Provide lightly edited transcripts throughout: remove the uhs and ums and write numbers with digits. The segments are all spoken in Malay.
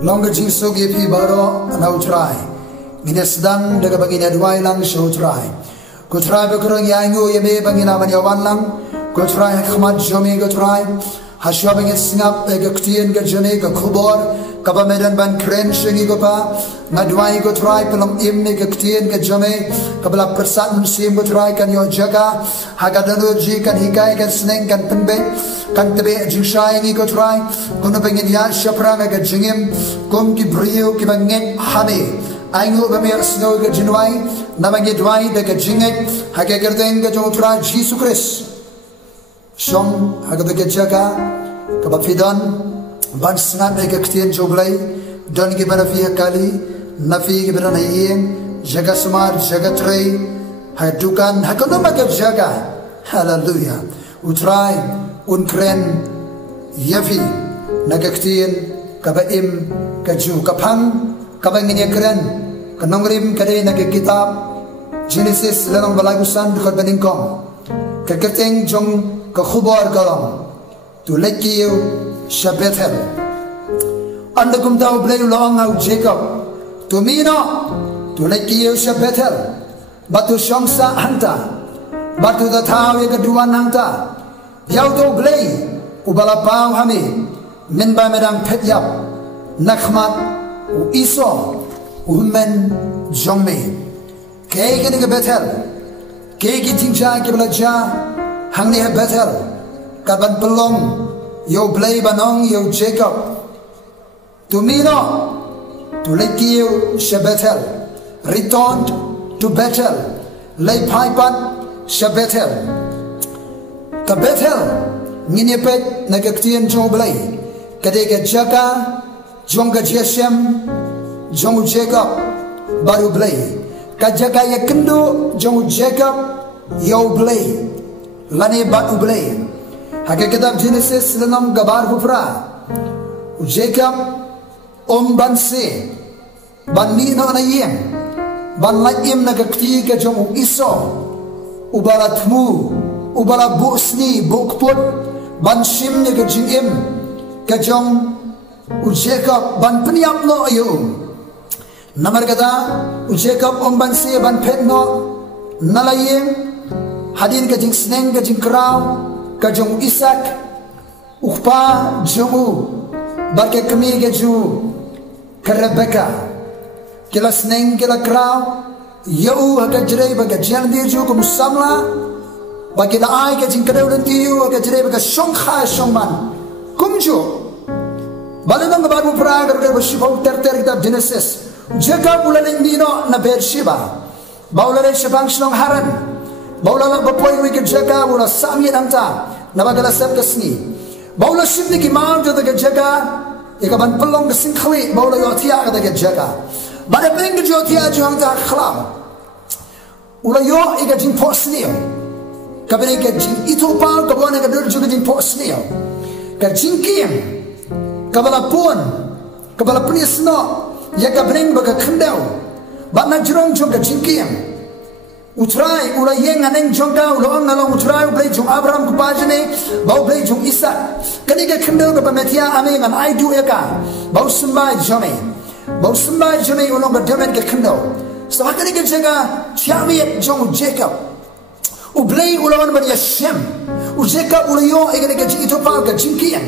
Long jing so give he baro now try. Gine sedang daga bagina duai lang show try. Go try bekurang yangu yeme bangina manyawan lang. Go try khmat jome go try. Hasya bangit singap ega ktien ga jone ga khubor. Kaba medan ban kren shengi go pa. Ngaduai go try pelong imne ga ktien ga jome. Kabla persat musim go try kan yo jaga. Hagadanu ji kan hikai kan seneng kan penbe. Kan tebe jingshay ngi go try. Kuno bangin ya syapra ga jingim. Kum ki brio ki banget hame. Aingu bamir snow ga jinwai. Namangi dwai da ga jinget. Hagagardeng ga jotra Jesus Christ. Shong hagada jaga kabafidan ban snap ga ktien joglai don gi bana fi kali nafi gi bana yin jaga smar jaga trei hadukan hakona maga jaga hallelujah utrai unkren yafi naga ktien kabaim kaju kapang kabangin yakren kanongrim kade naga kitab Genesis lanong balagusan khot baningkong kakerteng jong ka khubor galam tu lekiu shabetel andakum tau bleu long au Jacob tu mino tu lekiu shabetel batu shongsa hanta batu da tawe keduan hanta yau tu blei ubala pau hami min ba medang petyap nakhmat u iso umen jongme kege ni betel kege tinja ke belaja hang ni betel kaban pelong yo blay banong yo Jacob to mino to lekiu shabetel returned to Bethel lay paipat shabetel ka Bethel nginepet nagaktien jo blay kadega jaga jonga jesem jongu Jacob baru blay ka jaga ya kendo jongu Jacob yo blay lani bat ublay haga kitab Genesis lenam gabar hufra Jacob ban se ban ni no na yem ban laim na gakti ka jong iso ubalatmu ubala busni bukput ban sim ne ga jingim ka jong Jacob ban pniap no ayo namar kata Jacob ban se ban pet no nalayem hadin ka jing sneng ka jing kraw ka jong Isaac ukpa jongu barke kami ka ju ka Rebecca kila sneng kila kraw yau ka jrei ba ka jan dir ju ko musamla ba kila ai ka jing kraw dan tiu ka jrei ba ka shong kha shong man kumju balang ba bu pra ka ba shibau ter kitab Genesis Jacob ulale nino na Beersheba baulale shabang shnong Haran baula bapoi we ke jaga wala sami anta nabagala sab kasni baula shibni ki mam jo de jaga ekaban pelong ke singkhwi baula yotia ke de jaga bada beng ke yotia jo anta khlam ula yo ega jin posni kabene ke jin itu pa ka bona ke dur jo jin posni ka jin kim kabala pon kabala punisno ya ka bring ba ka khandau ba na jrong jo ka jin kim utrai ula yeng aneng jongka ulo ang nalong utrai ublay jong Abraham kupajane bau blay jong Isa kani ka kendel ka pametia ame ngan ai du eka bau sembah jome ulong ka demen ka kendel so kani ka jaga chiami jong Jacob ublay ulong ban Yashem u Jacob ula yo ega ka itu pa ka jinkian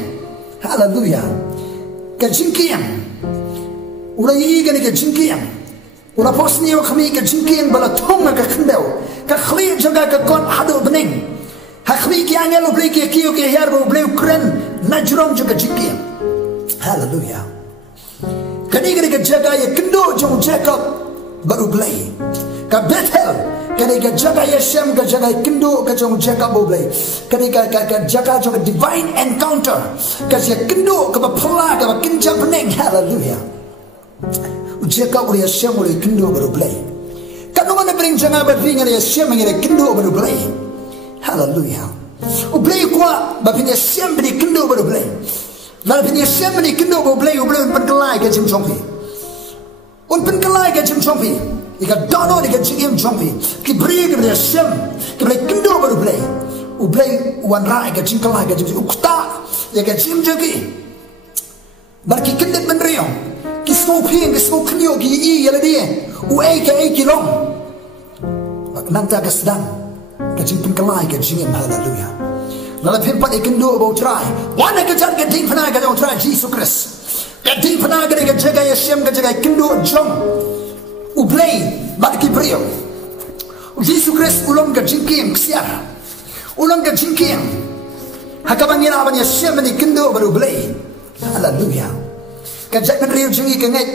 hallelujah ka jinkian ula yi ka jinkian ula posni wa khami ka jinkian bala thonga ka khandau ka khli jaga ka kon hadu bening ha khmi ki angelo blay ki kiyo ki yarbo blay ukren najrom jaga jinkian hallelujah kani ka jaga ya kendo jong Jacob baru blay ka Bethel kani ka jaga ya Shem ka jaga kendo ka jong Jacob blay kani ka jaga jong divine encounter ka ya kendo ka phala ka kinja bening hallelujah Jacob uli Yashem uli kendo baru blay kanu mana bring janga bering ali Yashem ngere kendo baru blay hallelujah ublay kwa bapin Yashem beri kendo baru blay lalu bapin Yashem beri kendo baru blay ublay un penkelai ke jim chongpi un penkelai ke jim chongpi ika dono ika jim chongpi ki beri ke Yashem ke beri kendo baru blay ublay wan ra ika jim kelai ke jim ukta ya ke jim jogi barki kendet menriong small ping small knyo gi I yaladi u ai ki long nang ta kasdan ka jing pengkalai ka jing hallelujah nala pimpat ikendo about try wana ka jar ka ding phana ka jong try Jesus Christ ka ding phana ka jaga ya shem ka jaga kendo jong u play bat ki brio Jesus Christ ulong ka jing king sia ulong ka jing king hakabangina abanya shem ni kendo baru play hallelujah ka jaga rio jing ka ngai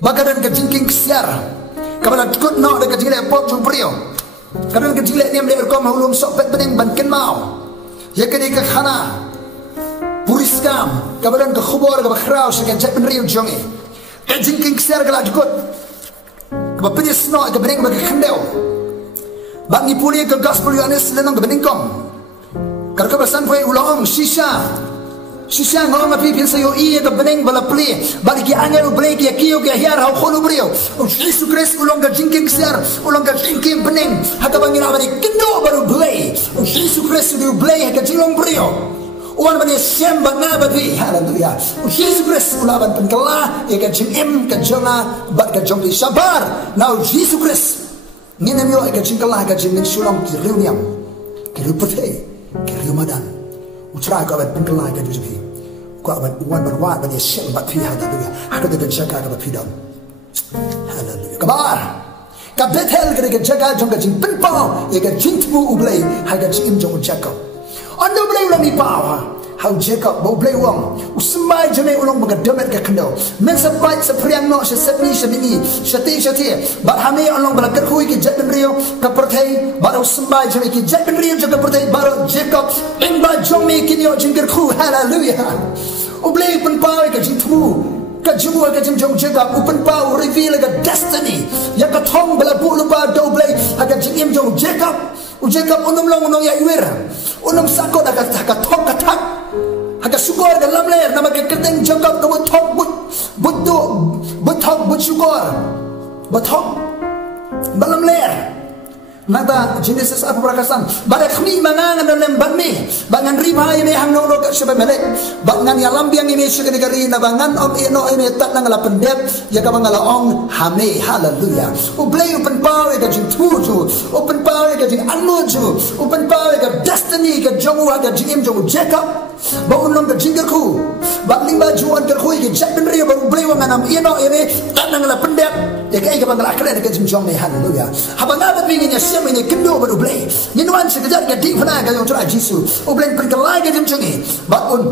bagadan ka jing king sia kabala kut no ka jing le pot jong brio kadang ka jing le niam le ko mahulum sok pet bening ban ken mau ya kini ke khana puriskam kabadan ke khubor ke bakhrau sekan jat ben riu jongi ke jingking ser ke lajukut ke bapis no ke bening ke khandeu bang ni puli ke gospel yanes lenong ke beningkom kar ke basan foi ulong shisha ngong api pin sayo I ke bening bala pli bali ki angel break ya kiyo ke hiar hau kholu brio Jesus Christ ulong ke jingking ser ulong ke jingking bening hakabang ina bari kendo baru blay Jesus Christ du blay ke jilong brio uan bani sem bana babi hallelujah Jesus Christ ulaban penkala ya ke jingim ke jonga bat ke jongli sabar now Jesus Christ nginem yo ke jingkala ke jingin sulam ki riuniam ke rupate ke riumadan utra ka bat penkala ke jubi ko abat uan ban bani sem bat fi hallelujah hakada ke jaga ka bapi dam hallelujah kabar ka Bethel ke jaga jong ke jing penpa ya ke jingtu ublay ha ke jing jong jacob ando blay ulang ni pawa how Jacob bo blay wong usmai jone ulong magademet ka kendo men sabai sapriang no se sepni semini shati but hame ulong bala kerhui ki jatben rio ka perthai baro usmai jone ki jatben rio jaga perthai baro Jacob imba jomi ki nyo jingker khu hallelujah ublay penpa ka jingtu ka jumwa ka jong Jacob open power reveal ka destiny ya ka thong bala bu lupa do blay aga jingim jong Jacob unum long unong ya iwer unum sakot aga thong ka thak aga sugor ga lamler nama ka keteng Jacob ka thok but sugor but thok balamler nata Genesis apa perakasan badak khmi mangan dalam banmi bangan riba ini hang no ka sebe melek bangan ya lambiang ini segede gari na bangan om ino ini tak nang la pendep ya ka bangala ong hame hallelujah ublay open power ka jing tuju open power ka jing anuju open power ka destiny ka jongu ka jing jongu Jacob ba unong ka jing ku ba limba juan ka khu ki jabin rio ba ublay wa nganam ino ini tak nang la pendep ya ka bangala akre ka jing jong ne hallelujah habanga ba pingin ya siam ini kendo baru blay ninuan sekejap ke ding fana ka yung try Jesus ublay perkelai ka jing jongi ba un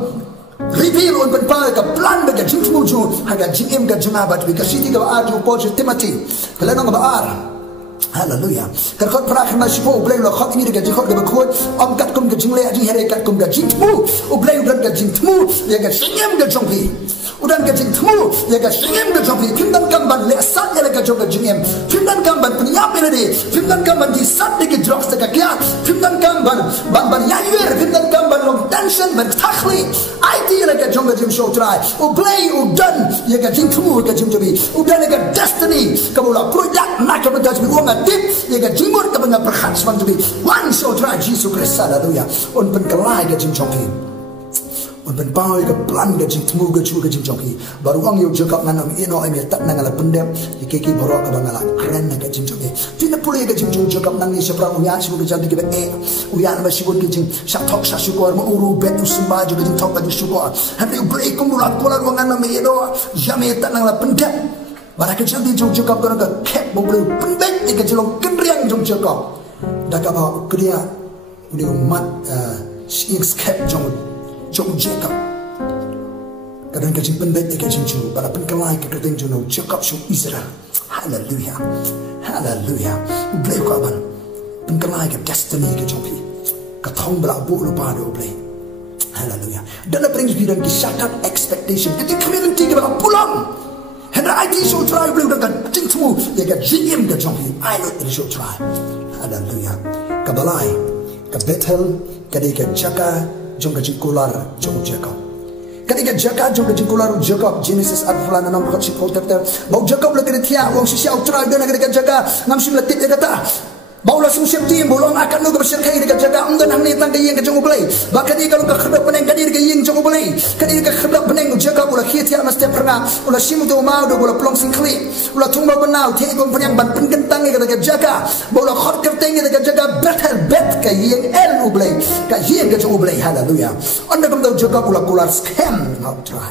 reveal on penpal ka plan ba ka jing tumuju haga jing ka jungabat bi ka siti ka ba atu poje Timothy kala nang ba ar hallelujah karkot prakh ma shipo ublay lo khot ini ka jikhot ka bakot om kat kum ka jingle aji here kat kum ka jing tumu ublay udan ka jing tumu ya ka singem ka jongpi udan ka jing tumu ya ka singem ka jongpi pindan kam ban le sat ya ka jong ka jingem pindan kam ban punyap ene de pindan kam ban di sat de ka drops ka kya pindan kam ban ya yer pindan kam ban long tension ban takhli idea ka jong ka jing show try ublay udan ya ka jing tumu ka jing jobi udan ka destiny ka bola project na ka ban tajbi wonga dip ya ka jingor ka banga perkhat swang jobi one show try Jesus Christ hallelujah on pen kalai ka jing chongki on pen pau ka plan ka jing tumu ka chu ka jing chongki baru ang yo Jacob nanam ino ai me tak nangala pendem ki borok ka bangala kren ka jing chongki tina puli ka jing Jacob nang ni sepra uya sibu ka jadi ka uya na sibu ka jing sha thok sha shukor ma uru bet usma jo ka jing thok ka shukor hande break kum bulat pola wangan na me ino jame tak nangala pendem baraka jadi jong Jacob ka kep bo blue pendek ka jilong kenriang jong Jacob daga ba kriya uni umat six kep jong Jacob kadang ka jing pendek ka jing chu bara penkalai ka kadang jong Jacob shu Israel hallelujah blay ko ban penkalai ka destiny ka jong pi ka thong bla bu lo pa do blay hallelujah dan brings me dan ki shakat expectation it community ka ba pulang Hendra IT show try blue dengan jing tumu ya ga jingim ga jonghi I know the show try hallelujah kabalai ka Bethel kadika jaka jong ga jikular jong Jacob kadika jaka jong ga jikular Jacob Genesis aflana nam khot si photap ta bau Jacob la kadithia wong si siau try dan kadika jaka ngam sim latit ya kata Baula sungsep tim bolong akan nu bersih kai dekat jaga ungdan hamni tang kayeng ke jong boleh bahkan dia kalau ke khadap peneng kadir kayeng jong boleh kadir ke khadap peneng jaga bola khiat mas tiap pernah bola simu tu mau do bola plong sing kli bola tungba benau te gom penyang ban pengentang ke dekat jaga bola khot kerteng ke dekat jaga battle bet kayeng el boleh kayeng ke jong boleh haleluya anda kum tahu jaga bola kular scam how try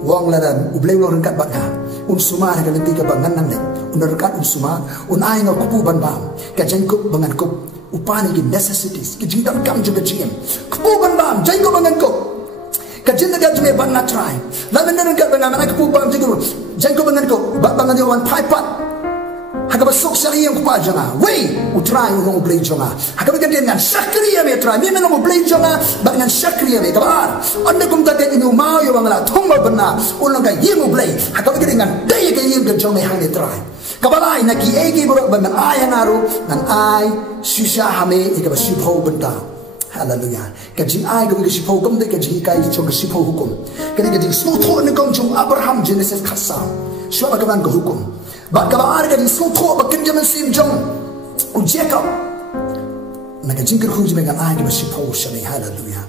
wong ladan boleh lo rengkat batna unsuma ke lenti ke bangan nang underkat unsuma unai ngo kupu ban bam kajengkup bangan kup upani ki necessities ki jingdam kam juga jiem kupu ban bam jengkup bangan kup kajenda gajme ban na try la benda kat bangan mana kupu bam jengkup bangan kup bangan dia wan pipat hakaba sok sali yang kupa janga we utrai unong blay janga hakaba ganden ngan sakriya me try me menong blay janga bangan sakriya me kabar anda kum tak inu mau yo bangala thongba bana ulong ka yemu blay hakaba ganden ngan day ka yem ga jong me hang ne try kabalai na ki egi borok ban ai naru nan ai shisha hame ikaba shipho banta hallelujah kajing ai ga shipho kam de kajing kai chong shipho hukum kani kajing sutho ne kom chung Abraham Genesis khasa shwa ka ban ko hukum ba kabar kajing sutho ba kin jaman sim jong u Jacob na kajing kir huji ban ai ga shipho shame hallelujah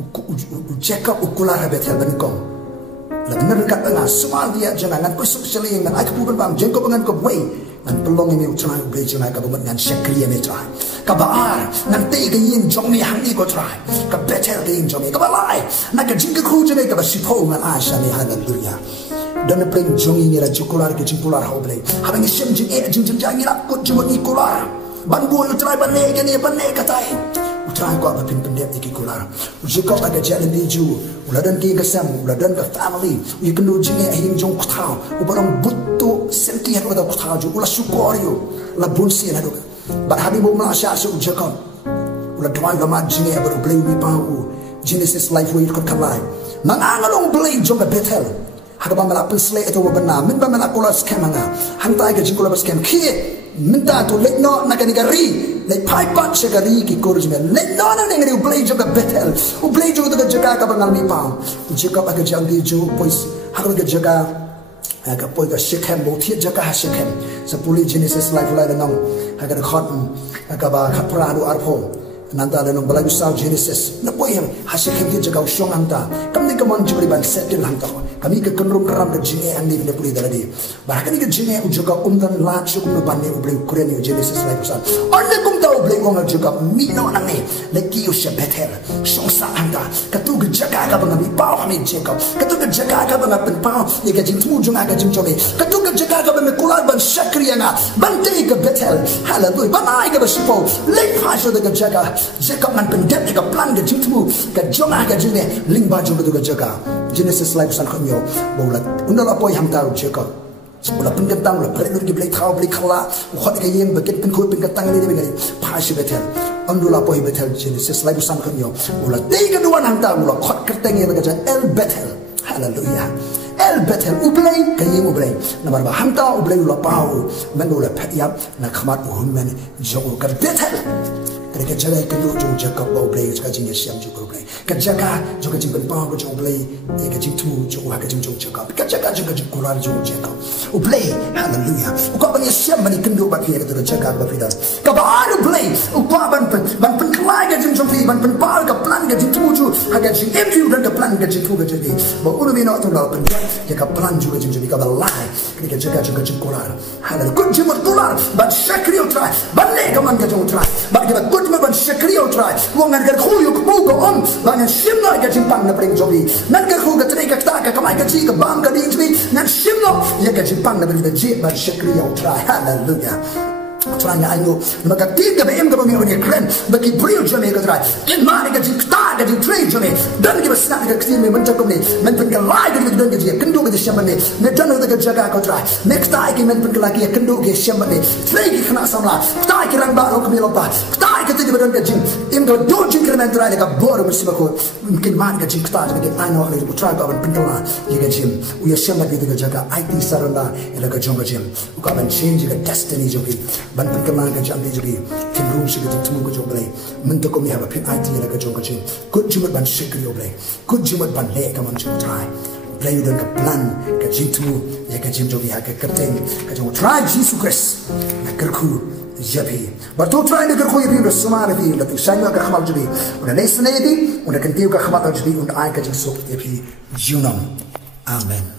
u Jacob ukula ha betel ban kom benar kat tengah semua dia jangan kusuk seling dan aku pun bang jengkau dengan kau way dan pelong ini utrai ubay jangan kau dengan syakriya metrai kabar nanti keyin jong ni hang ni kau try kabetel keyin jong ni kabalai nak jengkau kuj ni kau sipo dengan asya ni haleluya dan pelong jong ini la jukular ke jingkular hoblay habang isyam jing jing jangi nak kut jemut ikular ban buat utrai ban ne ke ni ban ne katai utrai ko apa pin pendek iki kular ujikau aga jalan diju uladan ki gasam uladan ka family u kendo jinge ahim jong kutau ubarang buttu senti hadu da kutau ju ula syukorio la bunsi hadu bar habibu masya su ujikau ula dwai lama jinge baru blay wi pau Genesis life way ko kalai mangangalong blay jong betel hagaba mala pesle eto wabana min ba mala kula scam nga hantai ga jingkula scam ki minta tu lekno nakani gari le pai pat segari ki korus me lekno na ngari ublay jo betel ublay jo ga jaga ka bangal mi pa jika ba ga jangi jo pois hago ga jaga ka poi ga shekhem bo thi jaga ha shekhem sa puli Genesis life la nang ha ga khot ka ba khapra du arpho nanta le nong balai sa Genesis na poi ha shekhem ki jaga shong anta kamni ka mon juri ban settle hanta kami ke kenrum keram ke jinge andi ne puli daladi bahkan ke jinge ujoga umdan lat sukum no banne ublay kureni Genesis life usan onne kum ta ublay ngong juga mino nane le ki usha betel songsa anda katu ke jaga ka bangabi pau kami jeko katu ke jaga ka bangapen pau ye ke jing tu junga ke jing chome katu ke jaga ka ban kulal ban shakriana ban te ke betel hallelujah banai ke basipo le phasho de ke jaga jacob man pen det ke plan ke jing tu ke jonga ke jinge lingba jo ke jaga Genesis life san khamyo bola undala poi ham taru Jacob bola pengentang bola pelur gi blai thau blai khala khot ga yeng baket pen khoi pengentang ni ngari phashi betel undala poi betel Genesis life san khamyo bola te ga duan ham taru bola khot kerteng ye ga el betel hallelujah el betel ublay kayem ublay namar ba ham ta ublay la pau men bola phyap na khamat hun men jo ga betel ke jaga ke do jo Jacob ba ublay ka jing siam jo ublay ka jaga jo ka jing ben pa jo ublay e ka jing tu jo ha ka jing jo Jacob ka jaga jo ka jing kular jo Jacob ublay hallelujah u ka ban siam mani kendo ba ke do jaga ba fidan ka ba ublay u pa ban klai ka jing jo fi ban pa ka plan ka jing tu jo ha ka jing em tu ka plan ka jing tu ka jing ba unu mi no to la ban ya ka plan jo ka jing jo ka ba lai ka jaga jo ka jing kular hallelujah kun jing kular ban shakri o try ban le ka man ka jo try ba ka kun ban shakriyo try wong ngan gar khuyu ko ko om bangan simno ga jimpang na pring jobi nan gar khu ga tre ga ta ka kamai ga chi ga bang ga ding twi nan simno ya ga jimpang na pring je ban shakriyo try hallelujah try na ayo maka tiga ba em ga mi oni kren ba ki brio jome ga try in ma ga jing ta ga jing tre jome dan ga snap ga ktin me manta ko ni men pen ga lai ga dan ga je kendo ga shamane ne dan ga jaga ko try next time ki men pen ga ki kendo ga shamane tre ki khana samla ta ki rang ba lo ko mi lo ba ketika badan kajing im do jing kremen try ka bor musima ko mungkin man kajing kta ke ano ale try ka ban pintala ye kajing u ya shama ke jaga IT saranda ela ka jonga jim u ka ban change ka destiny jogi ban pintala ka jambi jogi kim room shi ka tumu ko joblay mun to ko mi have a pin IT ela ka jonga jim good jim ban shikri joblay good jim ban le ka man jim try play dan ka plan ka jing tumu ye ka jim jogi ha ka kapten ka jong try Jesus Christ na kerku Jabi, bertu try negeri kau yapi bersama yapi, lepas saya agak khamal jabi, udah nasi nabi, udah kentiu agak khamal jabi, udah ayat kajeng sok yapi junam, amen.